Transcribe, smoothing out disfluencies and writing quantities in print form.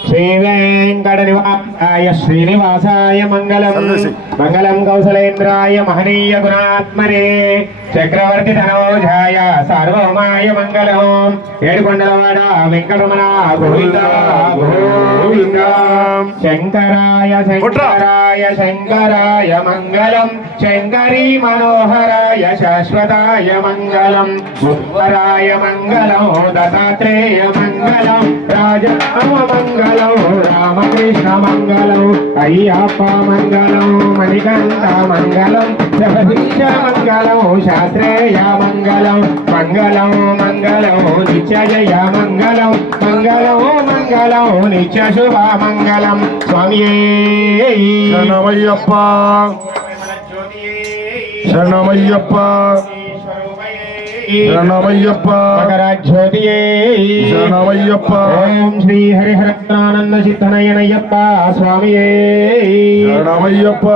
శ్రీ వెంకటనివాసాయ శ్రీనివాసాయ మంగళం మంగళం కౌసలేంద్రాయ మహనీయ గుణాత్మనే చక్రవర్తి ధనోజాయ సార్వభౌమాయ మంగళం ఏడుకొండలవాడ వెంకటరమణ గోవింద గోవింద శంకరాయ శంకరాయ శంకరాయ మంగళం శంకరీ మనోహరాయ శాశ్వతాయ మంగళం సుందరాయ మంగళం దత్తాత్రేయ మంగళం రాజరామ మంగళం రామకృష్ణ మంగళం అయ్యప్ప మంగళం మణికంఠ మంగళం జగదీశ మంగళం శాస్త్రేయ మంగళం మంగళం మంగళం నిత్య జయ మంగళం మంగళం మంగళం నిత్య శుభ మంగళం స్వామి శరణమయ్యప్ప శరణమయ్యప్ప శరణమయ్యప్ప మకరజ్యోతియే శరణమయ్యప్ప ఓం శ్రీ హరిహరానంద సిద్ధనయనయ్యప్ప స్వామియే శరణమయ్యప్ప